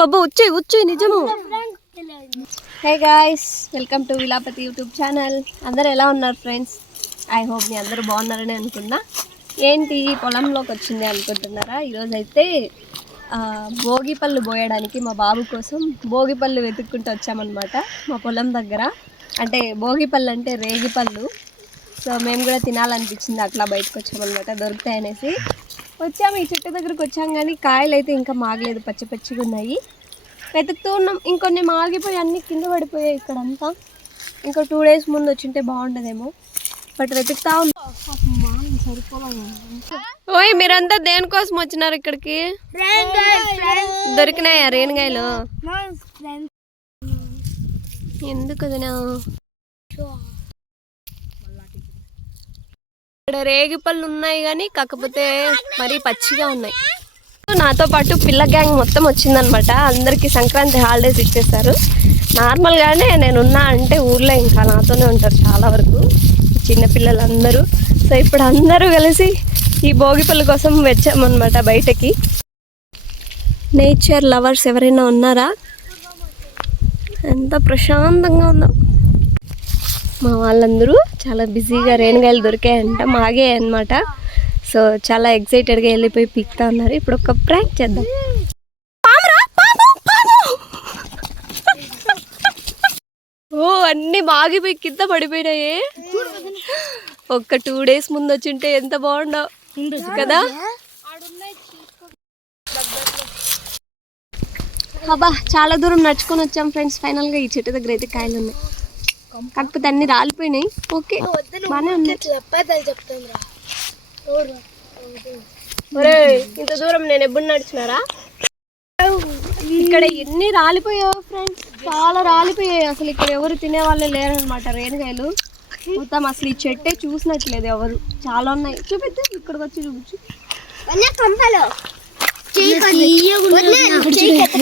బాబా వచ్చే నిజము. Hey guys, welcome to Vilapathi YouTube channel. అందరూ ఎలా ఉన్నారు ఫ్రెండ్స్? ఐ హోప్ మీ అందరూ బాగున్నారని అనుకున్నా. ఏంటి పొలంలోకి వచ్చింది అనుకుంటున్నారా? ఈరోజు అయితే భోగి పళ్ళు పోయడానికి మా బాబు కోసం భోగి పళ్ళు వెతుక్కుంటూ వచ్చామన్నమాట మా పొలం దగ్గర. అంటే భోగి పళ్ళు అంటే రేగి పళ్ళు. సో మేము కూడా తినాలనిపించింది, అట్లా బయటకు వచ్చామన్నమాట, దొరుకుతాయనేసి వచ్చాము. ఈ చెట్టు దగ్గరకు వచ్చాం కానీ కాయలు అయితే ఇంకా మాగలేదు, పచ్చి పచ్చిగా ఉన్నాయి. వెతుకుతూ ఉన్నాం. ఇంకొన్ని మాగిపోయి అన్నీ కింద పడిపోయాయి ఇక్కడంతా. ఇంకా 2 days ముందు వచ్చింటే బాగుండదేమో, బట్ వెతుకుతా ఉన్నాం. ఓయ్ మీరంతా దేనికోసం వచ్చినారు ఇక్కడికి? దొరికినాయా రేణిగాయలు? ఎందుకు ఇక్కడ రేగి పళ్ళు ఉన్నాయి కానీ కాకపోతే మరీ పచ్చిగా ఉన్నాయి. నాతో పాటు పిల్ల గ్యాంగ్ మొత్తం వచ్చిందనమాట. అందరికీ సంక్రాంతి హాలిడేస్ ఇచ్చేస్తారు. నార్మల్గానే నేనున్నా అంటే ఊర్లో ఇంకా నాతోనే ఉంటారు చాలా వరకు చిన్నపిల్లలందరూ. సో ఇప్పుడు అందరూ కలిసి ఈ భోగిపళ్ళు కోసం వచ్చామన్నమాట బయటకి. నేచర్ లవర్స్ ఎవరైనా ఉన్నారా? ఎంత ప్రశాంతంగా ఉందో. మా వాళ్ళందరూ చాలా బిజీగా రేణిగాయలు దొరికాయంట, మాగే అనమాట. సో చాలా ఎక్సైటెడ్గా వెళ్ళిపోయి పీక్తా ఉన్నారు. ఇప్పుడు ఒక ప్రాంక్ చేద్దాం. ఓ అన్నీ మాగిపోయి కింద పడిపోయినాయి. ఒక్క 2 days ముందు వచ్చింటే ఎంత బాగుండో కదా. అబ్బా చాలా దూరం నడుచుకొని వచ్చాం ఫ్రెండ్స్. ఫైనల్గా ఈ చెట్టు దగ్గర అయితే కాయలు ఉన్నాయి, కాకపోతే అన్ని రాలిపోయినాయి. ఓకే బాగానే ఉన్నాయి. ఇంత దూరం నేను ఎప్పుడు నడిచినారా? ఇక్కడ ఎన్ని రాలిపోయావు ఫ్రెండ్స్, చాలా రాలిపోయాయి. అసలు ఇక్కడ ఎవరు తినే వాళ్ళే లేరనమాట రేణిగాయలు. మొత్తం అసలు ఈ చెట్టే చూసినట్లేదు ఎవరు. చాలా ఉన్నాయి, చూపిద్దాం. ఇక్కడికి వచ్చి చూపించు.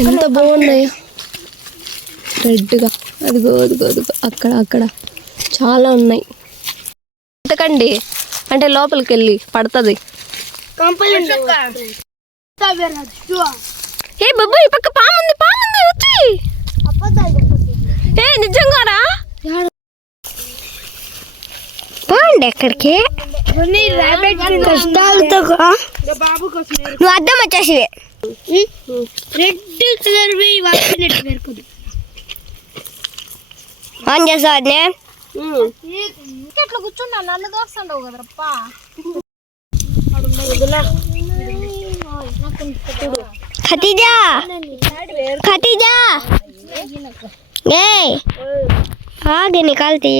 ఎంత బాగున్నాయో రెడ్గా. అదిగో అదిగో అదిగో అక్కడ అక్కడ చాలా ఉన్నాయి. ఎంతకండి అంటే లోపలికి వెళ్ళి పడుతుంది. ఏ బాబు ఈ పక్క పాముంది వచ్చి. ఏ నిజంగారా? పోండి ఎక్కడికి. నువ్వు అర్థం వచ్చేసి రెడ్ కలర్ ఆన్ చేస్తా. ఇట్లా కూర్చున్నా నన్ను దోస్తుండవు కదరప్పా. ఖతీజా ఖతీజా आगे निकालती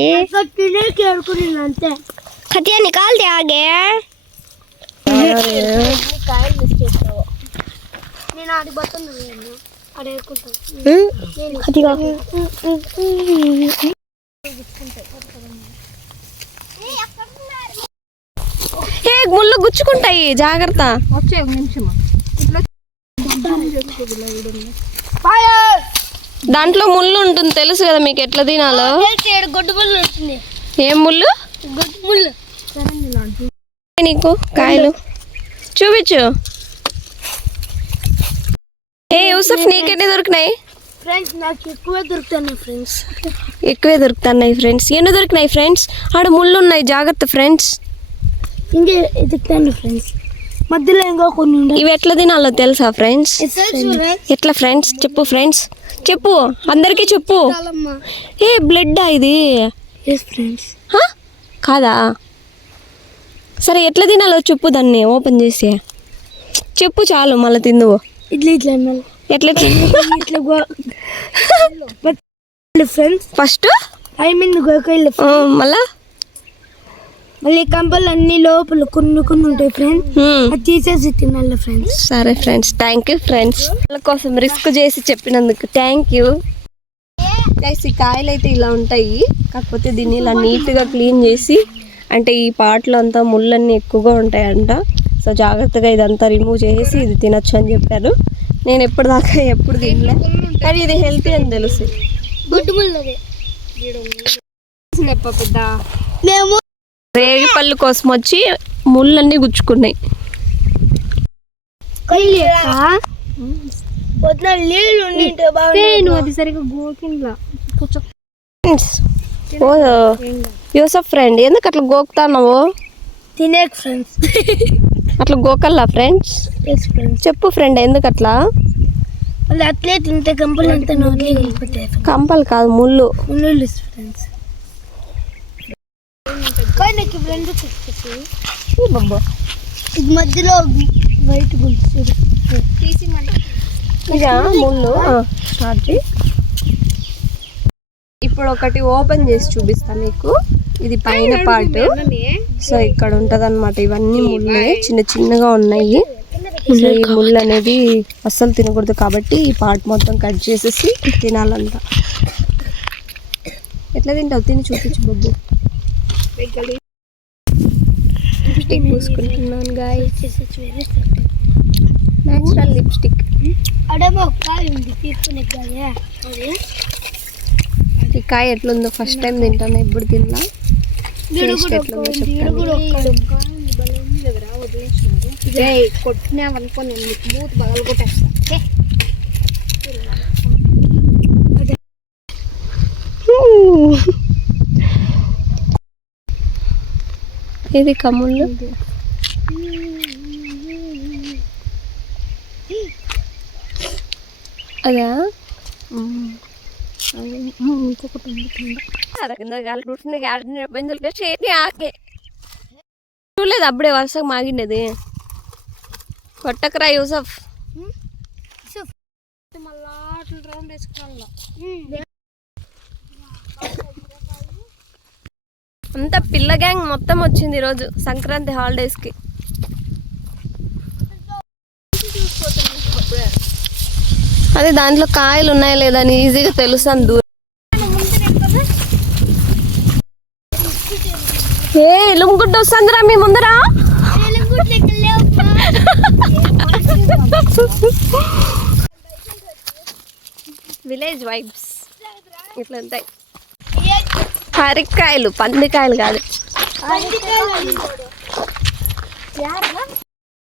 खतिया निकालते आगे. ముళ్ళు గుచ్చుకుంటాయి, జాగ్రత్త. దాంట్లో ముళ్ళు ఉంటుంది తెలుసు కదా మీకు, ఎట్లా తినాలో. ఏం ముళ్ళు? నీకు కాయలు చూపించు. ఏ యూసఫ్ నీకెన్ని దొరికినాయి? ఎక్కువే దొరుకుతున్నాయి ఫ్రెండ్స్. ఎన్ని దొరికినాయి ఫ్రెండ్స్? ఆడ ముళ్ళు ఉన్నాయి, జాగ్రత్త ఫ్రెండ్స్. మధ్యలో ఇంకో కొన్ని. ఇవి ఎట్లా తినాలో తెలుసా ఫ్రెండ్స్? ఎట్లా ఫ్రెండ్స్ చెప్పు, ఫ్రెండ్స్ చెప్పు, అందరికీ చెప్పు. ఏ బ్లడ్ ఇది కాదా? సరే ఎట్లా తినాలో చెప్పు, దాన్ని ఓపెన్ చేసి చెప్పు చాలు, మళ్ళీ తిందువు. ఎట్లా ఫస్ట్ మళ్ళా మళ్ళీ కంపలు అన్ని లోపల కొన్ని ఉంటాయి ఫ్రెండ్స్, అది తీసేసి తినాలి ఫ్రెండ్స్. సరే ఫ్రెండ్స్, థ్యాంక్ యూ ఫ్రెండ్స్. వాళ్ళ కోసం రిస్క్ చేసి చెప్పినందుకు థ్యాంక్ యూ. ఈ కాయలు అయితే ఇలా ఉంటాయి, కాకపోతే దీన్ని ఇలా నీట్గా క్లీన్ చేసి, అంటే ఈ పాటలో అంతా ముళ్ళన్నీ ఎక్కువగా ఉంటాయంట. సో జాగ్రత్తగా ఇదంతా రిమూవ్ చేసి ఇది తినొచ్చు అని చెప్పారు. నేను ఎప్పుడు తినలే, కానీ ఇది హెల్తీ అని తెలుసు. పెద్ద రేగి పళ్ళు కోసం వచ్చి ముళ్ళన్నీ గుచ్చుకున్నాయి. అది సరిగ్గా గోకిండ్లా ఓ యూసఫ్ ఫ్రెండ్ ఎందుకు అట్లా గోకుతావు? తినే ఫ్రెండ్స్ అట్లా గోకల్లా ఫ్రెండ్స్? చెప్పు ఫ్రెండ్ ఎందుకు అట్లా? వాళ్ళు అట్లే తింటే కంపలు అంతా నోట్లే వెళ్ళిపోతాయి. కంపలు కాదు, ముళ్ళు. ఫ్రెండ్స్ ఫ్రెండ్ ఇది మధ్యలో వైట్ గుంటు తీసి ఇదా ముళ్ళు. స్టార్ట్ చేయి. ఇప్పుడు ఒకటి ఓపెన్ చేసి చూపిస్తాను మీకు. ఇది పైన పార్ట్. సో ఇక్కడ ఉంటది అనమాట. ఇవన్నీ ముళ్ళే, చిన్న చిన్నగా ఉన్నాయి. సో ఈ ముళ్ళు అనేది అస్సలు తినకూడదు కాబట్టి ఈ పార్ట్ మొత్తం కట్ చేసేసి తినాలంట. ఎట్లా తింటావు? తిని చూపించు బొబ్బు. లిప్స్టిక్ పూసుకుంటున్నాను గాయ్స్. Natural lipstick. ఈ కాయ ఎట్లుందో ఫస్ట్ టైం తింటాను, ఎప్పుడు తిన్నా. టేస్ట్ ఎట్లుందో చెప్తాను. కొట్టినావనుకో నేను బూత్ బగలు కొట్టేస్తా. ఇది కమ్ముళ్ళు. అదా ఇంకొకటి చూడలేదు అప్పుడే వరుసగా మాగిండేది. కొట్టకరా యూసఫ్. మళ్ళా రౌండ్ వేసుకోవాల. అంతా పిల్ల గ్యాంగ్ మొత్తం వచ్చింది ఈరోజు సంక్రాంతి హాలిడేస్కి. అదే దాంట్లో కాయలు ఉన్నాయా లేదా అని ఈజీగా తెలుస్తాను దూరం. ఏ లుంగుడ్డ వస్తుందిరా మీ ముందరా. విలేజ్ వైబ్స్ ఇట్లా ఉంటాయి. హరికాయలు, పందికాయలు కాదు.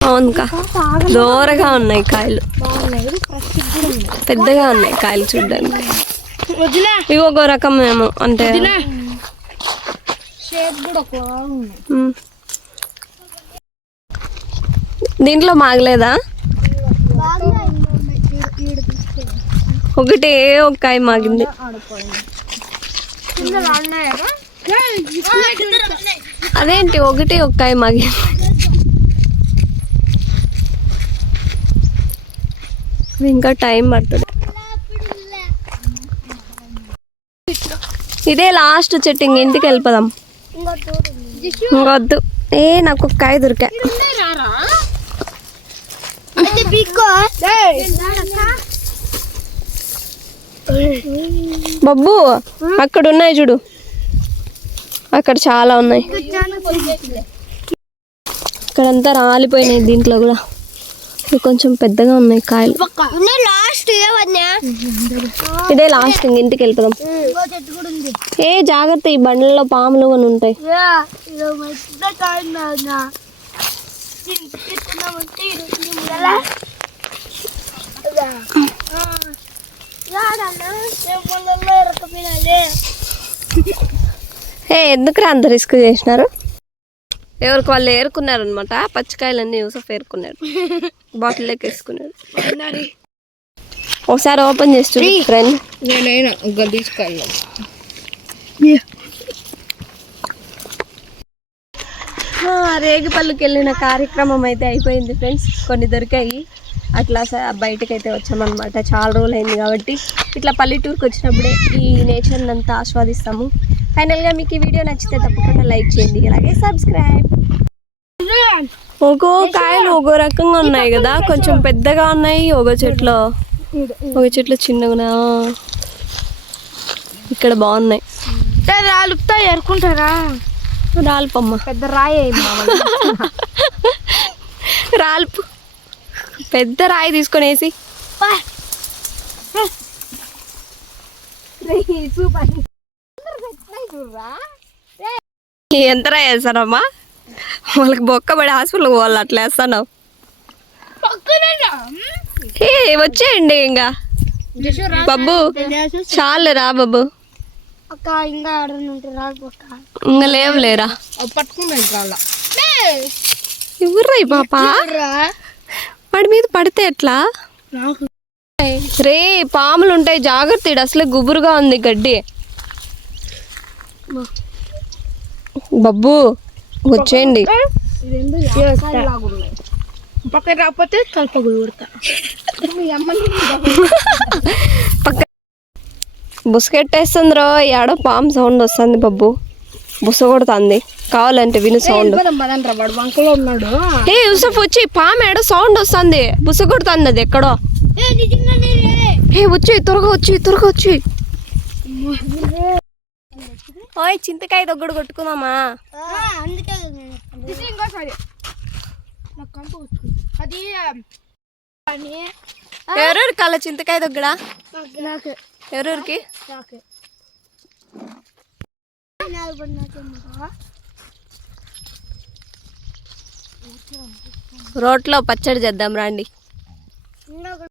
అవునుకా, దూరగా ఉన్నాయి కాయలు, పెద్దగా ఉన్నాయి కాయలు చూడ్డానికి. ఇవి ఒక రకం ఏమో అంటే దీంట్లో మాగలేదా? ఒకటే ఒక కాయ మాగింది. అదేంటి ఒకటే ఒక కాయ మాగింది? ఇంకా టైం పడుతుంది. ఇదే లాస్ట్ చెట్టు, ఇంటికి వెళ్ళిపోదాం. ఇంకొద్దు. నాకు ఒక కాయ దొరికా. బబ్బు అక్కడ ఉన్నాయి చూడు, అక్కడ చాలా ఉన్నాయి. ఇక్కడంతా రాలిపోయినాయి. దీంట్లో కూడా కొంచెం పెద్దగా ఉన్నాయి కాయలు. ఇదే లాస్ట్, ఇంటికి వెళ్ళిపోదాం. జాగ్రత్త, ఈ బండ్లలో పాములు అని ఉంటాయి. ఎందుకు అంత రిస్క్ చేసినారు? ఎవరికి వాళ్ళు ఏరుకున్నారు అనమాట. పచ్చికాయలన్నీ యూసఫ్ ఏరుకున్నాడు, బాటిల్లోకి వేసుకున్నాడు. ఒకసారి ఓపెన్ చేస్తూ ఫ్రెండ్. రేగిపల్లికి వెళ్ళిన కార్యక్రమం అయితే అయిపోయింది ఫ్రెండ్స్. కొన్ని దొరికాయి, అట్లా బయటకు అయితే వచ్చామన్నమాట. చాలా రోజులు అయింది కాబట్టి ఇట్లా పల్లెటూరుకి వచ్చినప్పుడే ఈ నేచర్ని అంతా ఆస్వాదిస్తాము. ఫైనల్గా మీకు ఈ వీడియో నచ్చితే తప్పకుండా లైక్ చేయండి, అలాగే సబ్స్క్రైబ్. ఒక్కో కాయలు ఒక్కో రకంగా ఉన్నాయి కదా, కొంచెం పెద్దగా ఉన్నాయి. ఒక చెట్లు చిన్నగా, ఇక్కడ బాగున్నాయి. రాలుపుతా ఎరుకుంటారా? రాలుపమ్మ, పెద్ద రాయి రాలుపు. పెద్ద రాయి తీసుకొని వేసి ఎంత రాయి వేస్తానమ్మా? వాళ్ళకి బొక్క పడి హాస్పిటల్కి పోవాలి, అట్లా వేస్తాను. ఏ వచ్చేయండి ఇంకా బబ్బు చాలు రా బబ్బు అక్క ఇంకా ఆడనుంటే రాకపోక ఇంకా లేవులేరా ఎవర్రా ఈ పాప వాడి మీద పడితే ఎట్లా రే పాములు ఉంటాయి జాగ్రత్త ఈడ అసలే గుబురుగా ఉంది గడ్డి బబ్బు వచ్చేయండి పక్కన రాకపోతే కల్పగులు కొడతా పక్క బుసకెట్టేస్తుంది రో ఏడో పాము సౌండ్ వస్తుంది బబ్బు బుస కొడుతుంది కావాలంటే విను సౌండ్ వాడు వంకలో ఉన్నాడు ఏ యూసఫ్ వచ్చి పాము ఏడో సౌండ్ వస్తుంది బుస కొడుతుంది అది ఎక్కడో ఏ వచ్చి త్వరగా వచ్చి ఓయ్ చింతకాయ దొగ్గడు కొట్టుకుందామా అందుకే ఇంకోసారి అది ఎవరెవరికి కాల చింతకాయ దొగ్గడా నాకు ఎవరెవరికి రోట్లో పచ్చడి చేద్దాం రండి